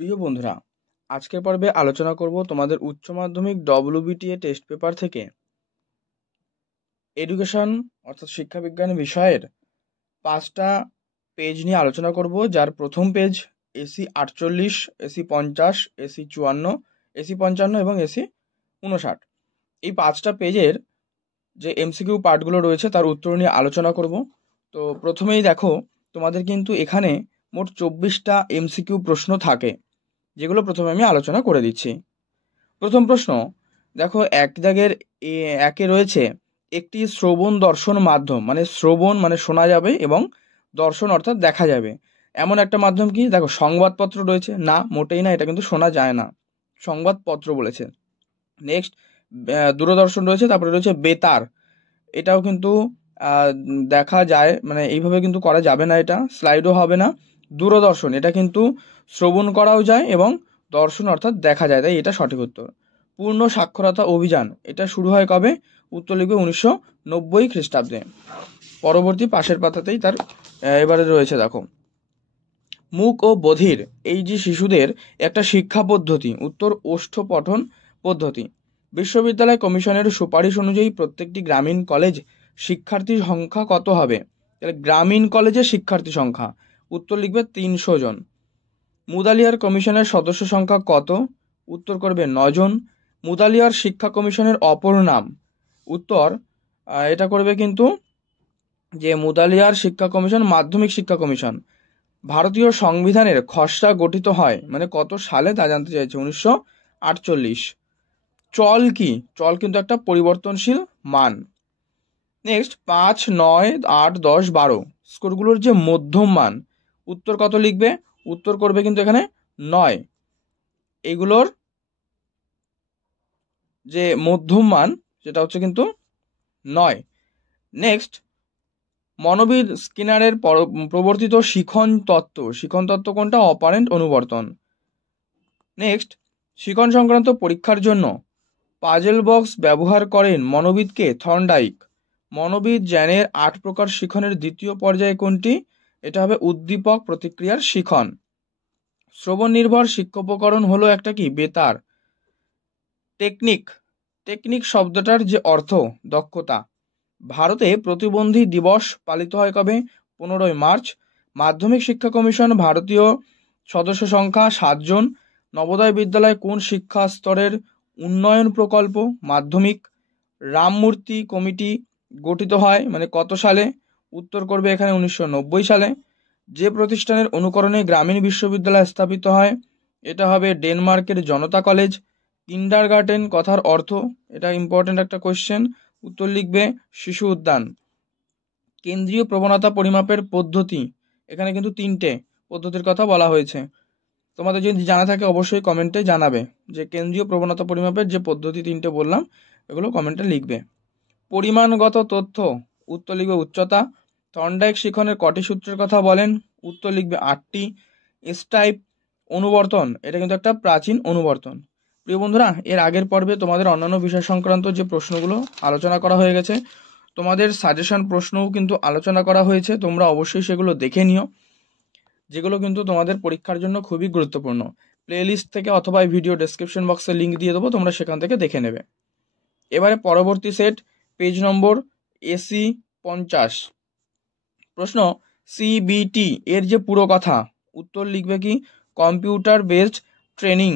প্রিয় বন্ধুরা, আজকের পর্বে আলোচনা করব তোমাদের উচ্চ মাধ্যমিক WBTA টেস্ট পেপার থেকে এডুকেশন অর্থাৎ শিক্ষাবিজ্ঞান বিষয়ের 5টা পেজ নিয়ে আলোচনা করব, যার প্রথম page AC 48, AC 50, AC 54, AC 55 এবং AC 59। এই 5টা পেজের যে MCQ পার্টগুলো রয়েছে তার উত্তর নিয়ে আলোচনা করব। তো প্রথমেই দেখো, তোমাদের কিন্তু এখানে মোট 24টা MCQ প্রশ্ন থাকে, যেগুলো প্রথমে আমি আলোচনা করে দিচ্ছি। প্রথম প্রশ্ন দেখো, একে রয়েছে একটি শ্রবণ দর্শন মাধ্যম, মানে শ্রবণ মানে শোনা যাবে এবং দর্শন অর্থাৎ দেখা যাবে এমন একটা মাধ্যম কি? দেখো, সংবাদপত্র রয়েছে না, মোটেই না, এটা কিন্তু শোনা যায় না, সংবাদপত্র বলেছে। নেক্সট, দূরদর্শন রয়েছে, তারপরে রয়েছে বেতার, এটাও কিন্তু দেখা যায়, মানে এইভাবে কিন্তু করা যাবে না, এটা স্লাইডও হবে না। দূরদর্শন এটা কিন্তু শ্রবণ করাও যায় এবং দর্শন অর্থাৎ দেখা যায়, তাই এটা সঠিক উত্তর। পূর্ণ সাক্ষরতা অভিযান এটা শুরু হয় কবে? উত্তর লিখবে 1990 খ্রিস্টাব্দে। পরবর্তী পাশের পাতাতেই তার এবারে রয়েছে, দেখো, মূক ও বধির এই যে শিশুদের একটা শিক্ষা পদ্ধতি, উত্তর ওষ্ঠ পঠন পদ্ধতি। বিশ্ববিদ্যালয় কমিশনের সুপারিশ অনুযায়ী প্রত্যেকটি গ্রামীণ কলেজ শিক্ষার্থীর সংখ্যা কত হবে? তাহলে গ্রামীণ কলেজের শিক্ষার্থী সংখ্যা উত্তর লিখবে 300 জন। মুদালিয়ার কমিশনের সদস্য সংখ্যা কত? উত্তর করবে 9 জন। মুদালিয়ার শিক্ষা কমিশনের অপর নাম, উত্তর এটা করবে কিন্তু যে মুদালিয়ার শিক্ষা কমিশন মাধ্যমিক শিক্ষা কমিশন। ভারতীয় সংবিধানের খসড়া গঠিত হয় মানে কত সালে তা জানতে চাইছে, 1948। চল কি? চল কিন্তু একটা পরিবর্তনশীল মান। নেক্সট, 5, 9, 8, 10, 12 স্কোরগুলোর যে মধ্যম মান, উত্তর কত লিখবে? উত্তর করবে কিন্তু এখানে 9। এগুলোর যে মধ্যম মান সেটা হচ্ছে কিন্তু 9। নেক্সট, মনোবিদ স্কিনারের প্রবর্তিত শিখন তত্ত্ব কোনটা? অপারেন্ট অনুবর্তন। নেক্সট, শিখন সংক্রান্ত পরীক্ষার জন্য পাজেল বক্স ব্যবহার করেন মনোবিদকে থর্নডাইক। মনোবিদ জ্ঞানের 8 প্রকার শিখনের দ্বিতীয় পর্যায়ে কোনটি? এটা হবে উদ্দীপক প্রতিক্রিয়ার শিখন। শ্রবণ নির্ভর শিক্ষোপকরণ হলো একটা কি? বেতার। টেকনিক শব্দটার যে অর্থ দক্ষতা। ভারতে প্রতিবন্ধী দিবস পালিত হয় কবে? 15 মার্চ। মাধ্যমিক শিক্ষা কমিশন ভারতীয় সদস্য সংখ্যা 7 জন। নবোদয় বিদ্যালয় কোন শিক্ষা স্তরের উন্নয়ন প্রকল্প? মাধ্যমিক। রামমূর্তি কমিটি গঠিত হয় মানে কত সালে? উত্তর করবে এখানে 1990 সালে। যে প্রতিষ্ঠানের অনুকরণে গ্রামীণ বিশ্ববিদ্যালয় স্থাপিত হয়, এটা হবে ডেনমার্কের জনতা কলেজ। কিন্ডারগার্টেন কথার অর্থ, এটা ইম্পর্টেন্ট একটা কোয়েশ্চেন, উত্তর লিখবে শিশু উদ্যান। কেন্দ্রীয় প্রবণতা পরিমাপের পদ্ধতি, এখানে কিন্তু 3টে পদ্ধতির কথা বলা হয়েছে। তোমাদের যদি জানা থাকে অবশ্যই কমেন্টে জানাবে যে কেন্দ্রীয় প্রবণতা পরিমাপের যে পদ্ধতি 3টে বললাম, এগুলো কমেন্টে লিখবে। পরিমাণগত তথ্য, উত্তর লিখবে উচ্চতা। থর্নডাইক শিখনের কটি সূত্রের কথা বলেন? উত্তর লিখবে 8টি। এস টাইপ অনুবর্তন, এটা কিন্তু একটা প্রাচীন অনুবর্তন। প্রিয় বন্ধুরা, এর আগের পর্বে তোমাদের অন্যান্য বিষয় সংক্রান্ত যে প্রশ্নগুলো আলোচনা করা হয়ে গেছে, তোমাদের সাজেশন প্রশ্নও কিন্তু আলোচনা করা হয়েছে, তোমরা অবশ্যই সেগুলো দেখে নিও, যেগুলো কিন্তু তোমাদের পরীক্ষার জন্য খুবই গুরুত্বপূর্ণ। প্লেলিস্ট থেকে অথবা ভিডিও ডেসক্রিপশন বক্সে লিঙ্ক দিয়ে দেবো, তোমরা সেখান থেকে দেখে নেবে। এবারে পরবর্তী সেট, পেজ নম্বর AC 50। প্রশ্ন, CBT এর যে পুরো কথা, উত্তর লিখবে কি? Computer based training.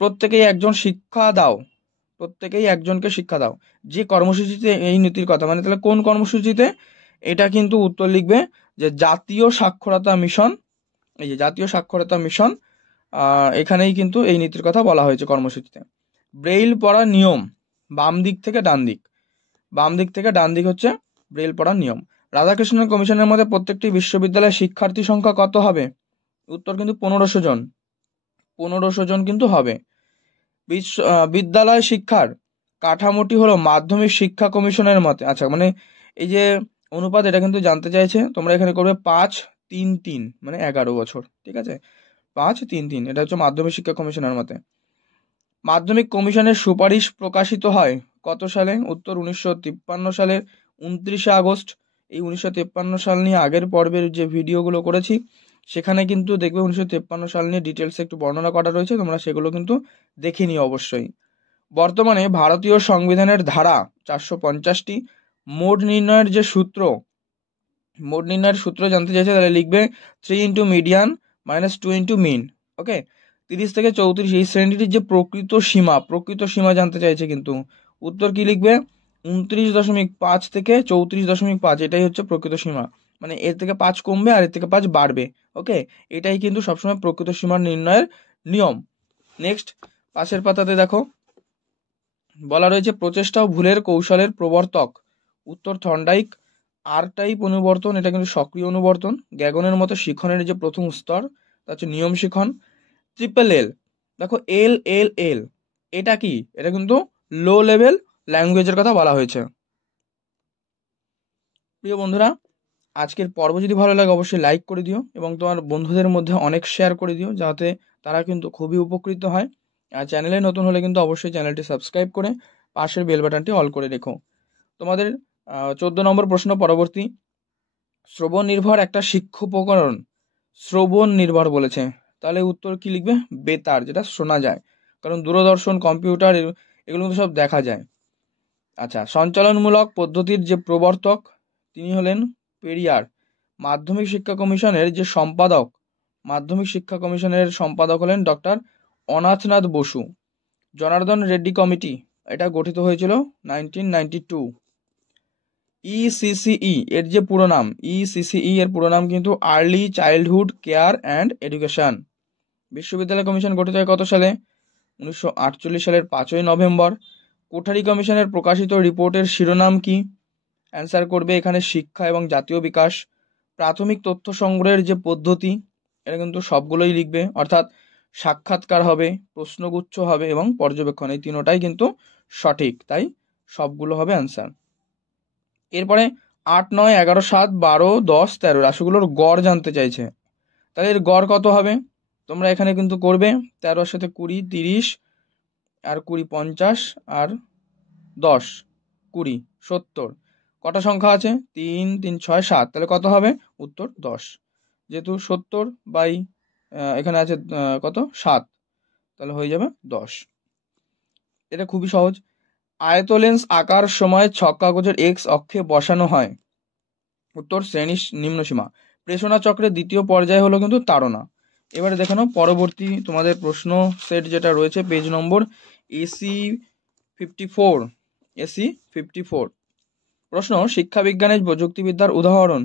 প্রত্যেকেই একজনকে শিক্ষা দাও। যে কর্মসূচিতে এই নীতির কথা, মানে তাহলে কোন কর্মসূচিতে? এটা কিন্তু উত্তর লিখবে যে জাতীয় সাক্ষরতা মিশন। এই যে জাতীয় সাক্ষরতা মিশন, এখানেই কিন্তু এই নীতির কথা বলা হয়েছে কর্মসূচিতে। ব্রেইল পড়ার নিয়ম, বাম দিক থেকে ডান দিক হচ্ছে ব্রেইল পড়ার নিয়ম। রাধাকৃষ্ণন কমিশনের মধ্যে প্রত্যেকটি বিশ্ববিদ্যালয়ের শিক্ষার্থী সংখ্যা কত হবে? উত্তর কিন্তু 1500 জন। 1500 জন কিন্তু হবে। বিদ্যালয় শিক্ষার কাঠামোটি হলো মাধ্যমিক শিক্ষা কমিশনের মতে, আচ্ছা মানে এই যে অনুপাত, এটা কিন্তু জানতে চাইছে, তোমরা এখানে করবে 5-3-3 মানে 11 বছর, ঠিক আছে? 5-3-3 এটা হচ্ছে মাধ্যমিক শিক্ষা কমিশনের মতে। মাধ্যমিক কমিশনের সুপারিশ প্রকাশিত হয় কত সালে? উত্তর 1953 সালের 29 আগস্ট। এই 1953 সাল নিয়ে আগের পর্বের যে ভিডিওগুলো করেছি সেখানে কিন্তু দেখবে 1953 সাল নিয়ে ডিটেলসে একটু বর্ণনা করা রয়েছে, তোমরা সেগুলো কিন্তু দেখে নিও অবশ্যই। বর্তমানে ভারতীয় সংবিধানের ধারা 450টি। মোট নির্ণয়ের সূত্র জানতে চাইছে, তাহলে লিখবে 3 into median minus 2 into mean. Okay, 30 থেকে 34 এই শ্রেণীটির যে প্রকৃত সীমা জানতে চাইছে, কিন্তু উত্তর কি লিখবে 29.5 থেকে 34.5, এটাই হচ্ছে প্রকৃত সীমা। মানে এর থেকে 5 কমবে আর এর থেকে 5 বাড়বে। ওকে, এটাই কিন্তু সবসময় প্রকৃত সীমার নির্ণয়ের নিয়ম। নেক্সট, পাশের পাতাতে দেখো বলা রয়েছে প্রচেষ্টা ও ভুলের কৌশলের প্রবর্তক। উত্তর থর্নডাইক। আর টাইপ অনুবর্তন, এটা কিন্তু সক্রিয় অনুবর্তন। গ্যাগনের মতো শিখনের যে প্রথম স্তর তা হচ্ছে নিয়ম শিখন। ট্রিপল এল, দেখো এল এল এল, এটা কি? এটা কিন্তু লো লেভেল ল্যাঙ্গুয়েজের কথা বলা হয়েছে। প্রিয় বন্ধুরা, আজকের পর্ব যদি ভালো লাগে অবশ্যই লাইক করে দিও এবং তোমার বন্ধুদের মধ্যে অনেক শেয়ার করে দিও, যাতে তারা কিন্তু খুবই উপকৃত হয়। আর চ্যানেলে নতুন হলে কিন্তু অবশ্যই চ্যানেলটি সাবস্ক্রাইব করে পাশের বেল বাটনটি অল করে রেখো। তোমাদের 14 নম্বর প্রশ্ন পরবর্তী। শ্রবণ নির্ভর একটা শিক্ষোপকরণ। শ্রবণ নির্ভর বলেছে, তাহলে উত্তর কি লিখবে? বেতার, যেটা শোনা যায়, কারণ দূরদর্শন, কম্পিউটার এগুলো কিন্তু সব দেখা যায়। আচ্ছা, সঞ্চালনমূলক পদ্ধতির যে প্রবর্তক তিনি হলেন পেরিয়ার। মাধ্যমিক শিক্ষা কমিশনের সম্পাদক হলেন ডক্টর অনাথনাথ বসু। জনার্দন রেড্ডি কমিটি, এটা গঠিত হয়েছিল 1992। ইসিসিই এর যে পুরো নাম, ইসিসিই এর পুরো নাম কিন্তু early childhood care and education. বিশ্ববিদ্যালয় কমিশন গঠিত হয় কত সালে? 1948 সালের 5ই নভেম্বর। কোঠারি কমিশনের প্রকাশিত রিপোর্টের শিরোনাম কি? অ্যান্সার করবে এখানে শিক্ষা এবং জাতীয় বিকাশ। প্রাথমিক তথ্য সংগ্রহের যে পদ্ধতি, এটা কিন্তু সবগুলোই লিখবে, অর্থাৎ সাক্ষাৎকার হবে, প্রশ্নগুচ্ছ হবে এবং পর্যবেক্ষণ, এই তিনোটাই কিন্তু সঠিক, তাই সবগুলো হবে অ্যান্সার। এরপরে 8, 9, 11, 7, 12, 10, 13 রাশিগুলোর গড় জানতে চাইছে, তাহলে এর গড় কত হবে? তোমরা এখানে কিন্তু করবে 13 সাথে 20, 30, আর 20 50, আর 10 20 70। কটা সংখ্যা আছে? 3 3 6 7, তাহলে কত হবে? উত্তর 10। যেহেতু 70 বাই এখানে আছে কত 7, তাহলে হয়ে যাবে 10। এটা খুবই সহজ। আয়ত লেন্স আকার সময় ছক কাগজের এক্স অক্ষে বসানো হয়। উত্তর শ্রেণীর নিম্নসীমা। প্রেষণা চক্রের দ্বিতীয় পর্যায় হলো কিন্তু তাড়না। এবারে দেখে নাও পরবর্তী তোমাদের প্রশ্ন সেট যেটা রয়েছে, পেজ নম্বর এসি 54। প্রশ্ন, শিক্ষা বিজ্ঞানের প্রযুক্তিবিদ্যার উদাহরণ।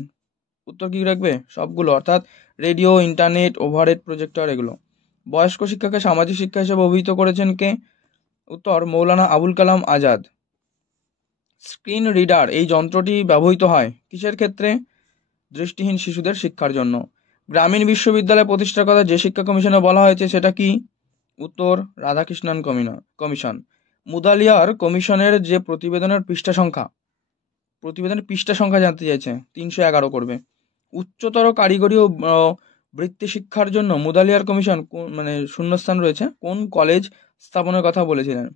উত্তর কি রাখবে? সবগুলো, অর্থাৎ রেডিও, ইন্টারনেট, ওভারহেড প্রজেক্টর এগুলো। বয়স্ক শিক্ষাকে সামাজিক শিক্ষা হিসেবে অভিহিত করেছেন কে? উত্তর মৌলানা আবুল কালাম আজাদ। স্ক্রিন রিডার এই যন্ত্রটি ব্যবহৃত হয় কিসের ক্ষেত্রে? দৃষ্টিহীন শিশুদের শিক্ষার জন্য। গ্রামীণ বিশ্ববিদ্যালয় প্রতিষ্ঠার কথা যে শিক্ষা কমিশনে বলা হয়েছে সেটা কি? উত্তর রাধাকৃষ্ণন কমিশন। মুদালিয়ার কমিশনের যে প্রতিবেদনের পৃষ্ঠা সংখ্যা জানতে চাইছে, 311 করবে। উচ্চতর কারিগরি ও বৃত্তি শিক্ষার জন্য মুদালিয়ার কমিশন মানে শূন্যস্থান রয়েছে, কোন কলেজ স্থাপনের কথা বলেছিলেন?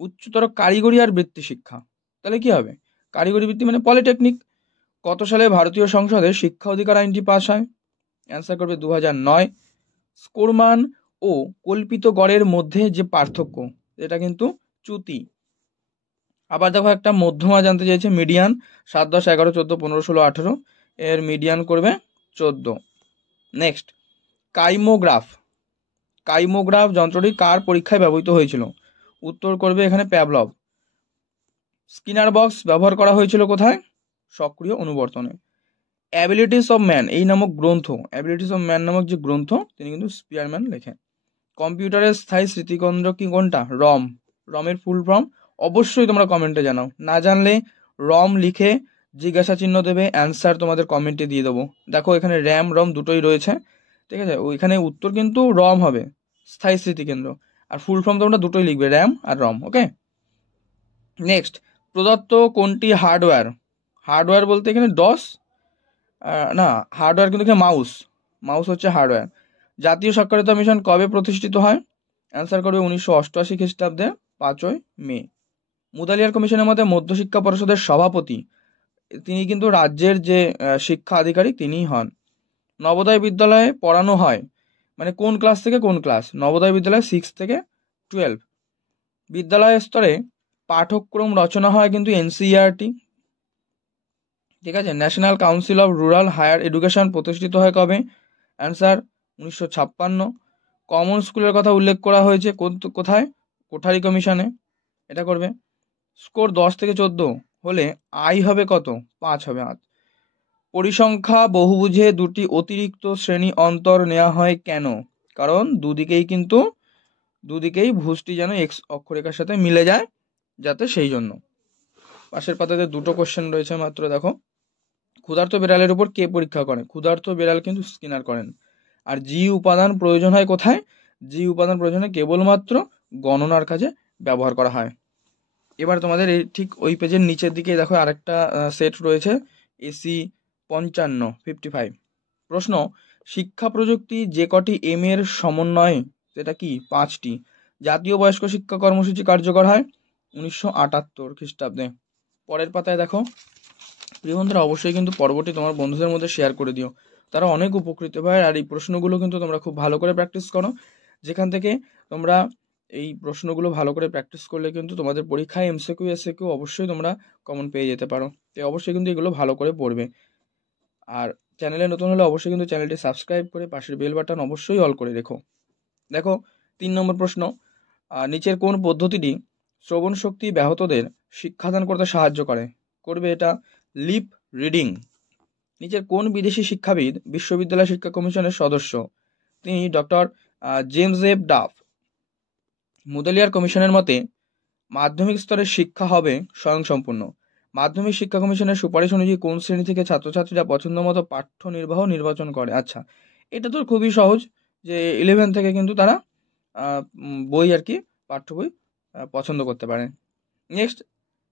উচ্চতর কারিগরি আর বৃত্তি শিক্ষা, তাহলে কি হবে? কারিগরি বৃত্তি মানে পলিটেকনিক। কত সালে ভারতীয় সংসদে শিক্ষা অধিকার আইনটি পাস হয়? অ্যান্সার করবে 2009। স্কোরমান ও কল্পিত গড়ের মধ্যে যে পার্থক্য, এটা কিন্তু চ্যুতি। আবার দেখো একটা মধ্যমা জানতে চাইছে, মিডিয়ান। 7, 10, 11, 14, 15, 16, 18, এর মিডিয়ান করবে 14। নেক্সট, কাইমোগ্রাফ যন্ত্রটি কার পরীক্ষায় ব্যবহৃত হয়েছিল? উত্তর করবে এখানে প্যাভলভ। স্কিনার বক্স ব্যবহার করা হয়েছিল কোথায়? সক্রিয় অনুবর্তনে। অ্যাবিলিটিস অফ ম্যান নামক যে গ্রন্থ তিনি কিন্তু স্পিয়ারম্যান লেখেন। কম্পিউটারের স্থায়ী স্মৃতিকেন্দ্র কি কোনটা? রমের ফুল ফর্ম অবশ্যই তোমরা কমেন্টে জানাও, না জানলে রম লিখে জিজ্ঞাসা চিহ্ন দেবে, অ্যান্সার তোমাদের কমেন্টে দিয়ে দেবো। দেখো এখানে র্যাম রম দুটোই রয়েছে, ঠিক আছে? ওইখানে উত্তর কিন্তু রম হবে, স্থায়ী স্মৃতিকেন্দ্র, আর ফুল ফর্ম তোমরা দুটোই লিখবে, র্যাম আর রম। ওকে, নেক্সট, প্রদত্ত কোনটি হার্ডওয়্যার বলতে এখানে ডস না, হার্ডওয়্যার কিন্তু এখানে মাউস হচ্ছে হার্ডওয়্যার। জাতীয় সাক্ষরতা মিশন কবে প্রতিষ্ঠিত হয়? অ্যান্সার করবে 1988 খ্রিস্টাব্দে 5ই মে। মুদালিয়ার কমিশনের মধ্যে মধ্যশিক্ষা পরিষদের সভাপতি, তিনি কিন্তু রাজ্যের যে শিক্ষা আধিকারিক তিনিই হন। নবোদয় বিদ্যালয়ে পড়ানো হয়, মানে কোন ক্লাস থেকে কোন ক্লাস? নবোদয় বিদ্যালয় 6 থেকে 12। বিদ্যালয় স্তরে পাঠ্যক্রম রচনা হয় কিন্তু এনসিইআরটি। ঠিক আছে। National council of rural higher education প্রতিষ্ঠিত হয় কবে? অ্যান্সার 1956। কমন স্কুলের কথা উল্লেখ করা হয়েছে কোথায়? কোঠারি কমিশনে। এটা করবে। স্কোর 10 থেকে 14 হলে আই হবে কত? 5 হবে। পরিসংখ্যা বহুভুজে দুটি অতিরিক্ত শ্রেণী অন্তর নেওয়া হয় কেন? কারণ দুদিকেই ভুজটি যেন এক্স অক্ষরেখার সাথে মিলে যায়, যাতে সেই জন্য। পাশের পাতাতে দুটো কোশ্চেন রয়েছে মাত্র, দেখো। ক্ষুধার্ত বিড়ালের উপর কে পরীক্ষা করে? ক্ষুধার্ত বিড়াল কিন্তু স্কিনার করেন। আর জি উপাদান প্রয়োজন হয় কোথায়? জি উপাদান প্রয়োজন হয় কেবলমাত্র গণনার কাজে ব্যবহার করা হয়। এবার তোমাদের এই ঠিক ওই পেজের নিচের দিকে দেখো আরেকটা সেট রয়েছে, এসি 55 প্রশ্ন, শিক্ষা প্রযুক্তি যে কটি এম এর সমন্বয়ে, সেটা কি? 5টি। জাতীয় বয়স্ক শিক্ষা কর্মসূচি কার্যকর হয় 1978 খ্রিস্টাব্দে। পরের পাতায় দেখো। প্রিয় বন্ধুরা, অবশ্যই কিন্তু পর্বটি তোমার বন্ধুদের মধ্যে শেয়ার করে দিও, তারা অনেক উপকৃত হয়। আর এই প্রশ্নগুলো কিন্তু তোমরা খুব ভালো করে প্র্যাকটিস করো, যেখান থেকে তোমরা এই প্রশ্নগুলো ভালো করে প্র্যাকটিস করলে কিন্তু তোমাদের পরীক্ষায় এমসিকিউ এসিকিউ অবশ্যই তোমরা কমন পেয়ে যেতে পারো। তাই অবশ্যই কিন্তু এগুলো ভালো করে পড়বে। আর চ্যানেলে নতুন হলে অবশ্যই কিন্তু চ্যানেলটি সাবস্ক্রাইব করে পাশের বেল বাটন অবশ্যই অল করে রেখো। দেখো 3 নম্বর প্রশ্ন, নিচের কোন পদ্ধতিটি শ্রবণ শক্তি ব্যাহতদের শিক্ষাদান করতে সাহায্য করে? করবে এটা লিপ রিডিং। নিচের কোন বিদেশি শিক্ষাবিদ বিশ্ববিদ্যালয় শিক্ষা কমিশনের সদস্য? তিনি doctor James F Duff. Mudaliar কমিশনের মতে মাধ্যমিক স্তরের শিক্ষা হবে স্বয়ংসম্পূর্ণ। মাধ্যমিক শিক্ষা কমিশনের সুপারিশ অনুযায়ী কোন শ্রেণী থেকে ছাত্রছাত্রীরা পছন্দ মতো পাঠ্য নির্বাচন করে? আচ্ছা, এটা তো খুবই সহজ, যে 11 থেকে কিন্তু তারা বই আর কি পাঠ্য বই পছন্দ করতে পারে। নেক্সট,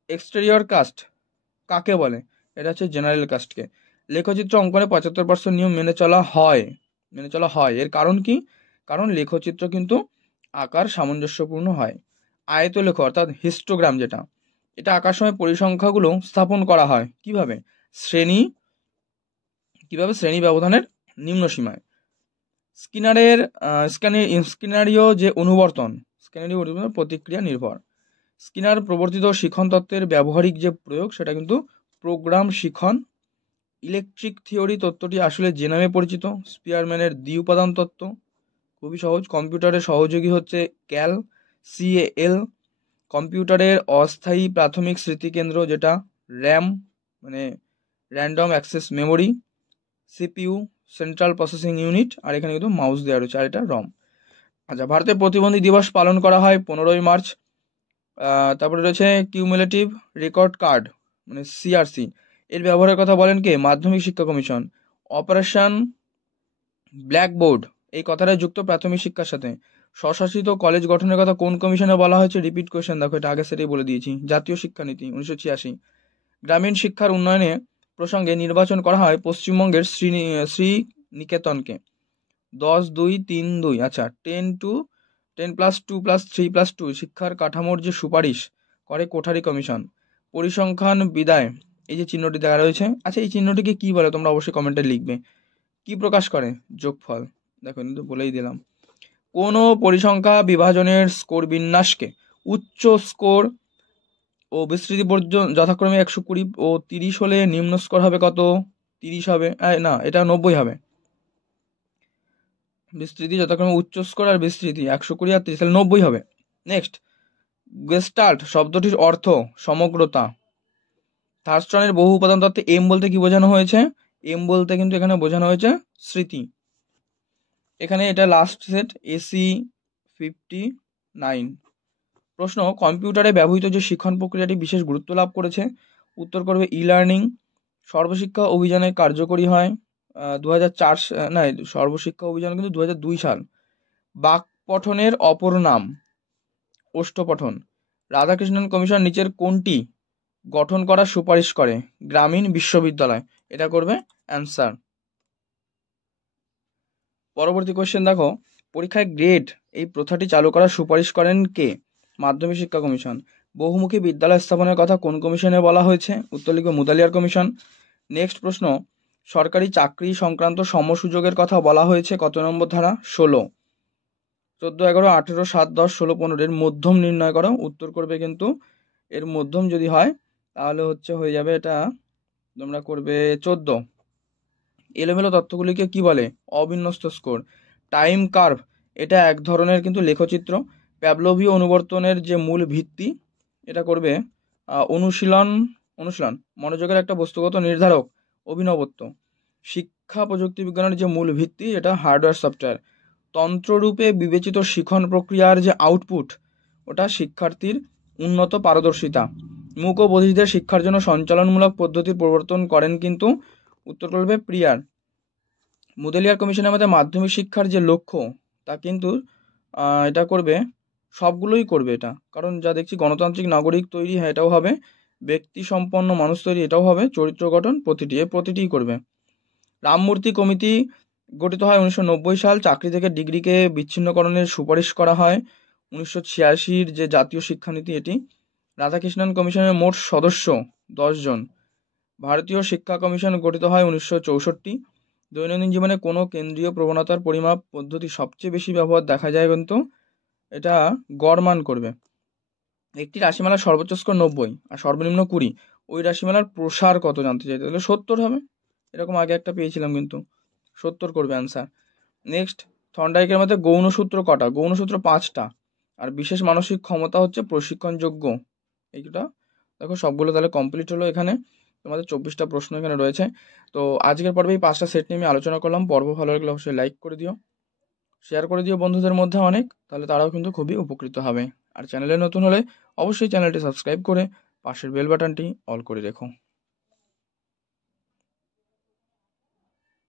এক্সটেরিয়র কাস্ট কাকে বলে? এটা হচ্ছে জেনারেল কাস্টকে। লেখচিত্র অঙ্কনে 75% নিয়ম মেনে চলা হয়। এর কারণ কি? কারণ লেখচিত্র কিন্তু আকার সামঞ্জস্যপূর্ণ হয়। আয়তলেখ অর্থাৎ হিস্টোগ্রাম যেটা, এটা আঁকার সময় পরিসংখ্যাগুলো স্থাপন করা হয় কিভাবে? শ্রেণী ব্যবধানের নিম্ন সীমায়। স্কিনারীয় যে অনুবর্তন, প্রতিক্রিয়া নির্ভর। স্কিনার প্রবর্তিত শিখন তত্ত্বের ব্যবহারিক যে প্রয়োগ, সেটা কিন্তু প্রোগ্রাম শিখন। ইলেকট্রিক থিওরি তত্ত্বটি আসলে যে নামে পরিচিত? স্পিয়ারম্যানের দ্বি উপাদান তত্ত্ব। খুবই সহজ। কম্পিউটারের সহযোগী হচ্ছে CAL। কম্পিউটারের অস্থায়ী প্রাথমিক স্মৃতিকেন্দ্র যেটা র্যাম, মানে random access memory. CPU central processing unit, আর এখানে কিন্তু মাউস দেওয়া রয়েছে, আর এটা রম। আচ্ছা, ভারতের প্রতিবন্ধী দিবস পালন করা হয় 15ই মার্চ। তারপরে রয়েছে কিউমুলেটিভ রেকর্ড কার্ড, মানে CRC, এর ব্যবহারের কথা বলেন কে? মাধ্যমিক শিক্ষা কমিশন। অপারেশন ব্ল্যাকবোর্ড এই কথাটা যুক্ত প্রাথমিক শিক্ষার সাথে। স্বশাসিত কলেজ গঠনের কথা কোন কমিশনে বলা হয়েছে? রিপিট কোয়েশ্চেন, দেখো এটা আগে সেটাই বলে দিয়েছি, জাতীয় শিক্ষানীতি 1986। গ্রামীণ শিক্ষার উন্নয়নে প্রসঙ্গে নির্বাচন করা হয় পশ্চিমবঙ্গের শ্রীনিকেতনকে। 10-2-3-2। আচ্ছা, 10+2+3+2 শিক্ষার কাঠামোর যে সুপারিশ করে কোঠারি কমিশন। পরিসংখ্যান বিদায় এই যে চিহ্নটি দেওয়া রয়েছে, আচ্ছা এই চিহ্নটিকে কি বলে তোমরা অবশ্যই কমেন্টে লিখবে। কি প্রকাশ করে? যোগফল। দেখো কিন্তু বলেই দিলাম। কোন পরিসংখ্যা বিভাজনের স্কোর বিন্যাসকে উচ্চ স্কোর ও বিস্তৃতি পর্যন্ত যথাক্রমে 120 ও 30 হলে নিম্ন স্কোর হবে কত? 30 হবে, না এটা 90 হবে। বিস্তৃতি যথাক্রমে উচ্চ স্কোর আর বিস্তৃতি 120 আর 30, তাহলে 90 হবে। নেক্সট, গেস্টাল্ট শব্দটির অর্থ সমগ্রতা। থার্স্টনের বহু উপাদান তত্ত্বে এম বলতে কি বোঝানো হয়েছে? এম বলতে কিন্তু এখানে বোঝানো হয়েছে স্মৃতি। এখানে এটা লাস্ট সেট, AC 59। প্রশ্ন, কম্পিউটারে ব্যবহৃত যে শিক্ষণ প্রক্রিয়াটি বিশেষ গুরুত্ব লাভ করেছে? উত্তর করবে ই-লার্নিং। সর্বশিক্ষা অভিযানে কার্যকরী হয় 2004, না সর্বশিক্ষা অভিযান কিন্তু 2002 সাল। বাক পঠনের অপর নাম? ওষ্ঠপঠন। রাধাকৃষ্ণন কমিশন নিচের কোনটি গঠন করার সুপারিশ করে? গ্রামীণ বিশ্ববিদ্যালয়। এটা করবে অ্যান্সার। পরবর্তী কোশ্চেন দেখো, পরীক্ষায় গ্রেড এই প্রথাটি চালু করার সুপারিশ করেন কে? মাধ্যমিক শিক্ষা কমিশন। বহুমুখী বিদ্যালয় স্থাপনের কথা কোন কমিশনে বলা হয়েছে? উত্তর লিখবে মুদালিয়ার কমিশন। নেক্সট প্রশ্ন, সরকারি চাকরি সংক্রান্ত সমসুযোগের কথা বলা হয়েছে কত নম্বর ধারা? 16। 14, 11, 18, 7, 10, 16, 15 এর মধ্যম নির্ণয় করো। উত্তর করবে কিন্তু এর মধ্যম যদি হয় তাহলে হয়ে যাবে এটা, তোমরা করবে 14। এলোমেলো তথ্যগুলিকে কি বলে? অবিন্যস্ত স্কোর। টাইম কার্ভ, এটা এক ধরনের কিন্তু লেখচিত্র। প্যাভলোভীয় অনুবর্তনের যে মূল ভিত্তি, এটা করবে অনুশীলন। মনোযোগের একটা বস্তুগত নির্ধারক, অভিনবত্ব। শিক্ষা প্রযুক্তি বিজ্ঞানের যে মূল ভিত্তি, এটা হার্ডওয়্যার সফটওয়্যার। তন্ত্ররূপে বিবেচিত শিখন প্রক্রিয়ার যে আউটপুট, ওটা শিক্ষার্থীর উন্নত পারদর্শিতা। মূক ও বধিরদের শিক্ষার জন্য সঞ্চালনমূলক পদ্ধতির প্রবর্তন করেন কিন্তু, উত্তর করবে প্রিয়ার। মুদেলিয়ার কমিশনের মধ্যে মাধ্যমিক শিক্ষার যে লক্ষ্য, তা কিন্তু এটা করবে, সবগুলোই করবে এটা, কারণ যা দেখছি গণতান্ত্রিক নাগরিক তৈরি, হ্যাঁ এটাও হবে, ব্যক্তি সম্পন্ন মানুষ তৈরি, এটাও হবে, চরিত্র গঠন, প্রতিটিই করবে। রামমূর্তি কমিটি গঠিত হয় 1990 সাল। চাকরি থেকে ডিগ্রিকে বিচ্ছিন্নকরণের সুপারিশ করা হয় 1986-র যে জাতীয় শিক্ষানীতি এটি। রাধাকৃষ্ণন কমিশনের মোট সদস্য 10 জন। ভারতীয় শিক্ষা কমিশন গঠিত হয় 1964। দৈনন্দিন জীবনে কোনো কেন্দ্রীয় প্রবণতার পরিমাপ পদ্ধতি সবচেয়ে বেশি ব্যবহার দেখা যায় কিন্তু, এটা গড় মান করবে। একটি রাশিমালার সর্বোচ্চ স্কোর 90 আর সর্বনিম্ন 20, ওই রাশিমালার প্রসার কত জানতে চাইতে, তাহলে 70 হবে। এরকম আগে একটা পেয়েছিলাম কিন্তু, 70 করবে অ্যান্সার। নেক্সট, থর্নডাইকের মধ্যে গৌণসূত্র কটা? গৌণসূত্র 5টা। আর বিশেষ মানসিক ক্ষমতা হচ্ছে প্রশিক্ষণযোগ্য। এইটা দেখো সবগুলো তাহলে কমপ্লিট হলো। এখানে তোমাদের 24টা প্রশ্ন এখানে রয়েছে। তো আজকের পর্বে এই 5টা সেট নিয়ে আমি আলোচনা করলাম। পর্ব ভালো লাগলে অবশ্যই লাইক করে দিও, শেয়ার করে দিও বন্ধুদের মধ্যে অনেক, তাহলে তারাও কিন্তু খুবই উপকৃত হবে। আর চ্যানেলে নতুন হলে অবশ্যই চ্যানেলটি সাবস্ক্রাইব করে পাশের বেল বাটনটি অল করে রেখো।